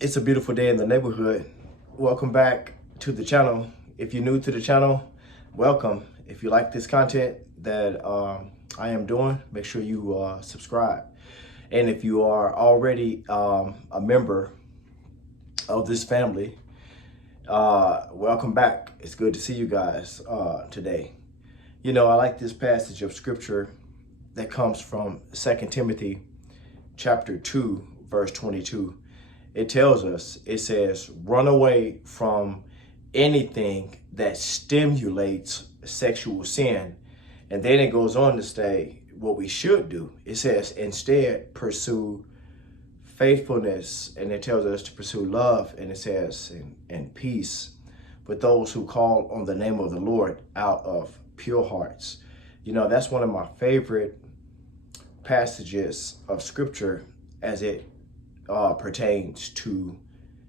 It's a beautiful day in the neighborhood. Welcome back to the channel. If you're new to the channel, welcome. If you like this content that I am doing, make sure you subscribe. And if you are already a member of this family, welcome back. It's good to see you guys today. You know, I like this passage of scripture that comes from 2 Timothy chapter 2, verse 22. It tells us, it says, run away from anything that stimulates sexual sin. And then it goes on to say what we should do. It says, instead, pursue faithfulness. And it tells us to pursue love. And it says, and peace with those who call on the name of the Lord out of pure hearts. You know, that's one of my favorite passages of scripture as it pertains to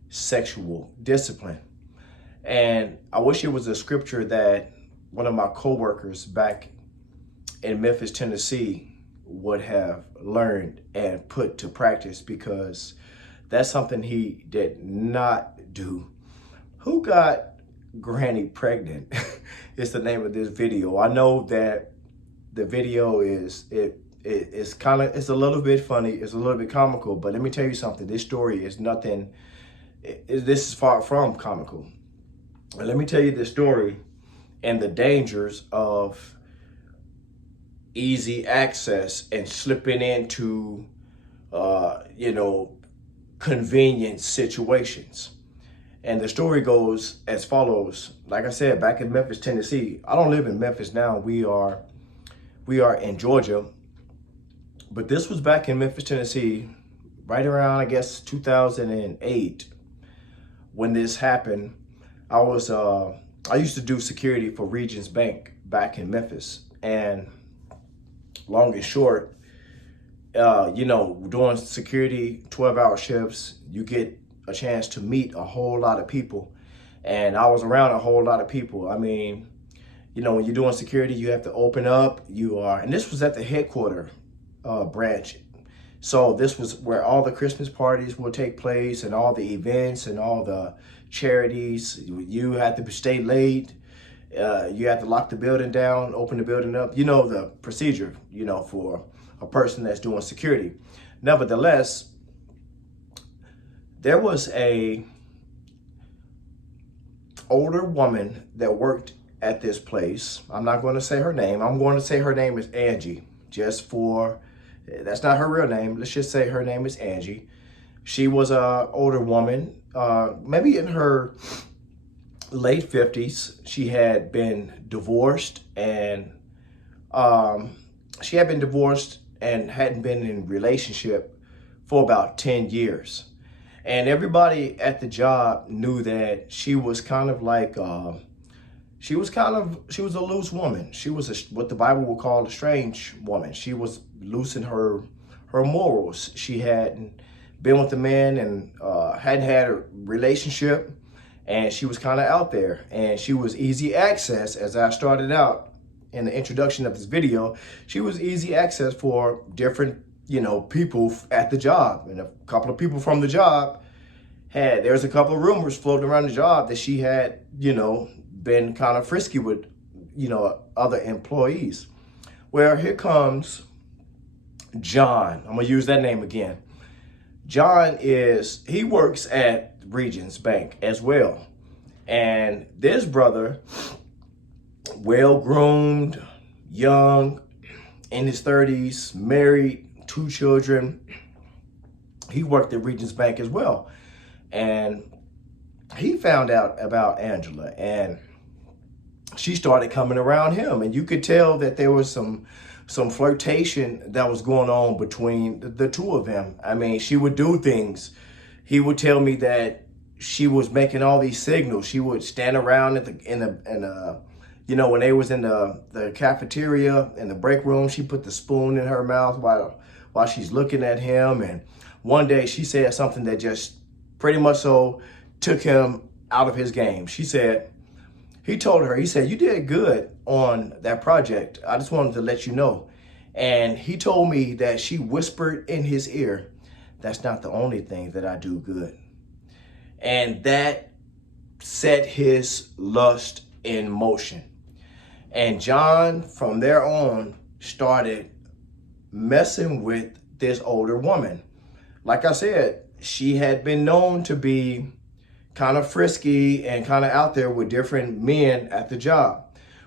sexual discipline. And I wish it was a scripture that one of my coworkers back in Memphis, Tennessee would have learned and put to practice, because that's something he did not do. Who got Granny pregnant? It's the name of this video. I know that the video is it's a little bit funny, it's a little bit comical, but let me tell you something. This story is nothing, this is far from comical. And let me tell you the story and the dangers of easy access and slipping into, convenient situations. And the story goes as follows. Like I said, back in Memphis, Tennessee, I don't live in Memphis now. We are in Georgia. But this was back in Memphis, Tennessee, right around, I guess, 2008, when this happened. I used to do security for Regions Bank back in Memphis. And long and short, doing security, 12-hour shifts, you get a chance to meet a whole lot of people. And I was around a whole lot of people. I mean, when you're doing security, you have to open up. And this was at the headquarters branch. So this was where all the Christmas parties will take place and all the events and all the charities. You had to stay late. You had to lock the building down, open the building up. You know the procedure, for a person that's doing security. Nevertheless, there was a older woman that worked at this place. I'm not going to say her name. I'm going to say her name is Angie. That's not her real name. Let's just say her name is Angie. She was an older woman, maybe in her late 50s. She had been divorced and hadn't been in a relationship for about 10 years. And everybody at the job knew that she was kind of like, she was a loose woman. She was what the Bible would call a strange woman. She was loose in her morals. She hadn't been with a man and hadn't had a relationship, and she was kind of out there. And she was easy access, as I started out in the introduction of this video. She was easy access for different, people at the job. And a couple of people from the job there's a couple of rumors floating around the job that she had, been kind of frisky with, other employees. Well, here comes John. I'm gonna use that name again. John he works at Regions Bank as well. And this brother, well-groomed, young, in his 30s, married, 2 children. He worked at Regions Bank as well. And he found out about Angela, and she started coming around him, and you could tell that there was some flirtation that was going on between the two of them. I mean, she would do things. He would tell me that she was making all these signals. She would stand around when they was in the cafeteria in the break room. She put the spoon in her mouth while she's looking at him. And one day she said something that just pretty much so took him out of his game. He said, you did good on that project. I just wanted to let you know. And he told me that she whispered in his ear, that's not the only thing that I do good. And that set his lust in motion. And John, from there on, started messing with this older woman. Like I said, she had been known to be kind of frisky and kind of out there with different men at the job.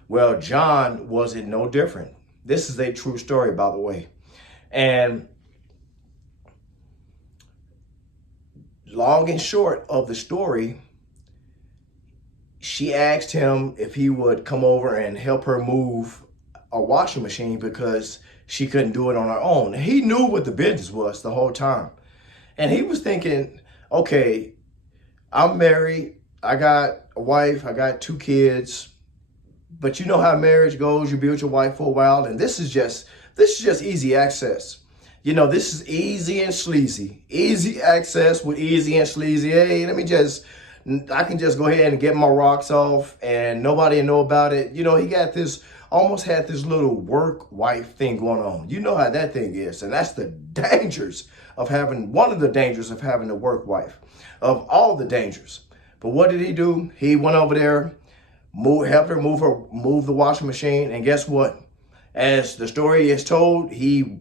Well, John wasn't no different. This is a true story, by the way. And long and short of the story, she asked him if he would come over and help her move a washing machine because she couldn't do it on her own. He knew what the business was the whole time. And he was thinking, okay, I'm married, I got a wife, I got 2 kids, but you know how marriage goes. You be with your wife for a while, and this is just easy access. You know, this is easy and sleazy. Easy access with easy and sleazy. Hey, I can just go ahead and get my rocks off and nobody will know about it. You know, he got this, almost had this little work wife thing going on. You know how that thing is. And that's the dangers of having, one of the dangers of having a work wife, of all the dangers. But what did he do? He went over there, helped her move the washing machine. And guess what? As the story is told, he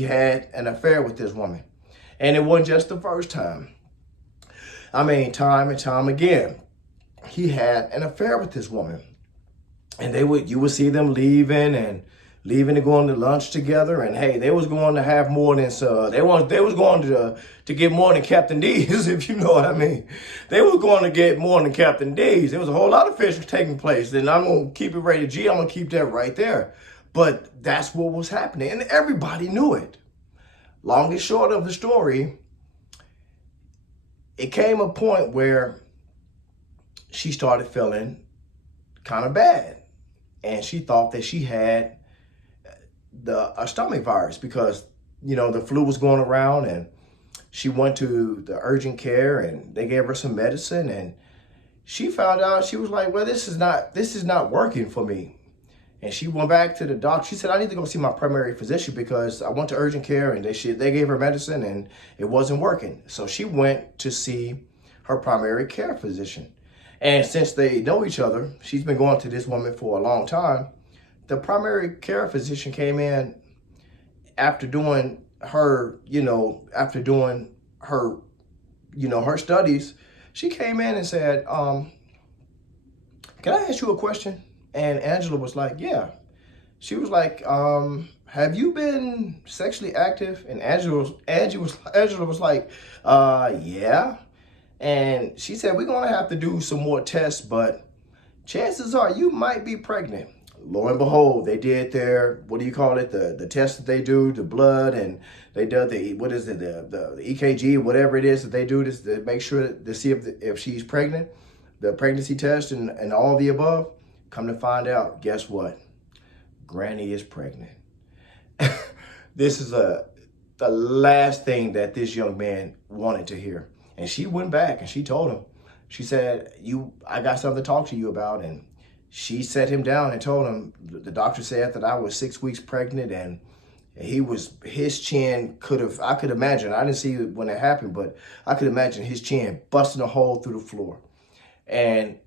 had an affair with this woman. And it wasn't just the first time. I mean, time and time again, he had an affair with this woman. And you would see them leaving to go on to lunch together. And hey, they was going to have more than, they was going to get more than Captain D's, if you know what I mean. They was going to get more than Captain D's. There was a whole lot of fish taking place. And I'm going to keep it rated G. I'm going to keep that right there. But that's what was happening. And everybody knew it. Long and short of the story, it came a point where she started feeling kind of bad. And she thought that she had a stomach virus because, you know, the flu was going around, and she went to the urgent care and they gave her some medicine, and she found out, she was like, well, this is not working for me. And she went back to the doctor. She said, I need to go see my primary physician because I went to urgent care and they gave her medicine and it wasn't working. So she went to see her primary care physician. And since they know each other, she's been going to this woman for a long time. The primary care physician came in after doing her, her studies. She came in and said, can I ask you a question? And Angela was like, yeah. She was like, have you been sexually active? And Angela was like, yeah. And she said, we're going to have to do some more tests, but chances are you might be pregnant. Lo and behold, they did their, the test that they do, the blood, and they did the EKG, whatever it is that they do to make sure to see if she's pregnant, the pregnancy test and all the above. Come to find out, guess what? Granny is pregnant. This is the last thing that this young man wanted to hear. And she went back and she told him, she said, I got something to talk to you about. And she sat him down and told him, the doctor said that I was 6 weeks pregnant, and his chin I could imagine, I didn't see it when it happened, but I could imagine his chin busting a hole through the floor. And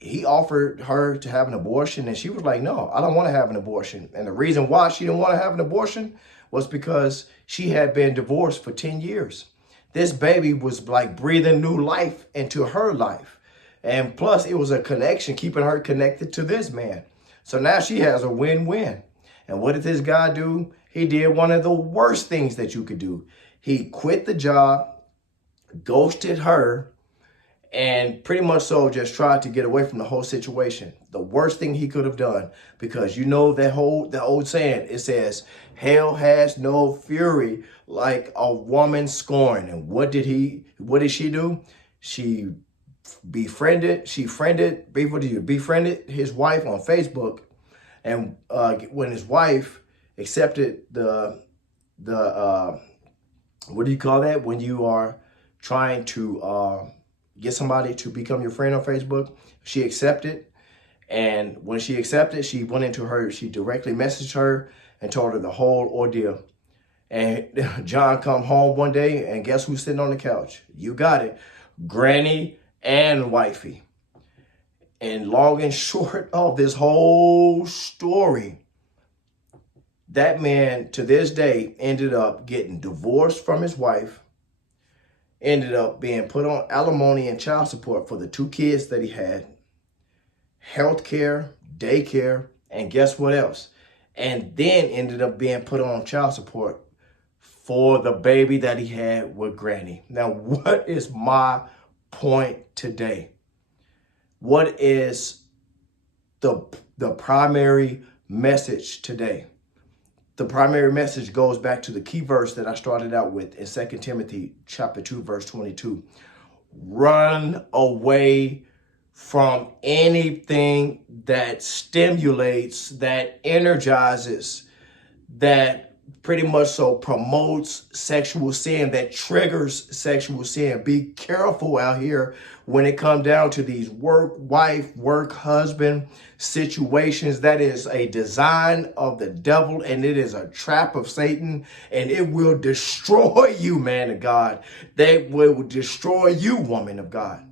he offered her to have an abortion, and she was like, no, I don't want to have an abortion. And the reason why she didn't want to have an abortion was because she had been divorced for 10 years. This baby was like breathing new life into her life. And plus, it was a connection, keeping her connected to this man. So now she has a win-win. And what did this guy do? He did one of the worst things that you could do. He quit the job, ghosted her, and pretty much so just tried to get away from the whole situation. The worst thing he could have done, because you know the old saying, it says, hell has no fury like a woman scorned. And what did she do? She befriended his wife on Facebook. And when his wife accepted what do you call that? When you are trying to get somebody to become your friend on Facebook, she accepted. And when she accepted, she went into her, she directly messaged her and told her the whole ordeal. And John come home one day, and guess who's sitting on the couch? You got it. granny and wifey. And long and short of this whole story, that man to this day ended up getting divorced from his wife, ended up being put on alimony and child support for the 2 kids that he had, health care, daycare, and guess what else? And then ended up being put on child support for the baby that he had with granny. Now, what is my point today? What is the primary message today? The primary message goes back to the key verse that I started out with in 2 Timothy chapter 2, verse 22. Run away from anything that stimulates, that energizes, that pretty much so promotes sexual sin, that triggers sexual sin. Be careful out here when it comes down to these work wife, work husband situations. That is a design of the devil, and it is a trap of Satan, and it will destroy you, man of God. That will destroy you, woman of God.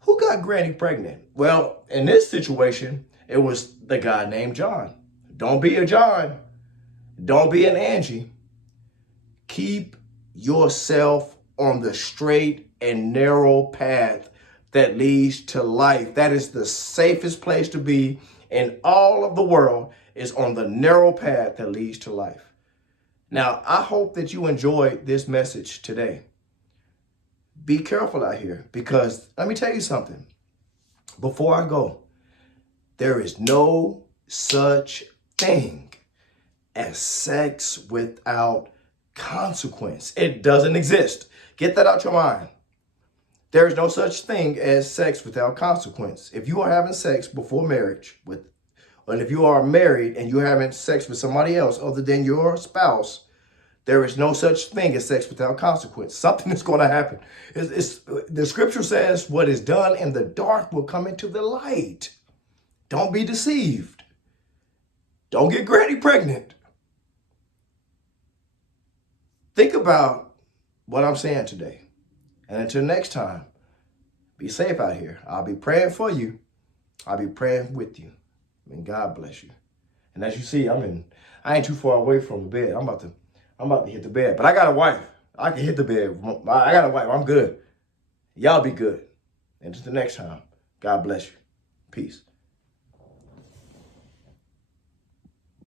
Who got granny pregnant? Well, in this situation, it was the guy named John. Don't be a John. Don't be an Angie. Keep yourself on the straight and narrow path that leads to life. That is the safest place to be in all of the world, is on the narrow path that leads to life. Now, I hope that you enjoyed this message today. Be careful out here, because let me tell you something. Before I go, there is no such thing as sex without consequence. It doesn't exist. Get that out your mind. There is no such thing as sex without consequence. If you are having sex before marriage and if you are married and you're having sex with somebody else other than your spouse, there is no such thing as sex without consequence. Something is going to happen. The scripture says what is done in the dark will come into the light. Don't be deceived. Don't get granny pregnant. Think about what I'm saying today. And until next time, be safe out here. I'll be praying for you. I'll be praying with you. And God bless you. And as you see, I ain't too far away from the bed. I'm about to hit the bed. But I got a wife. I can hit the bed. I got a wife. I'm good. Y'all be good. And until next time, God bless you. Peace.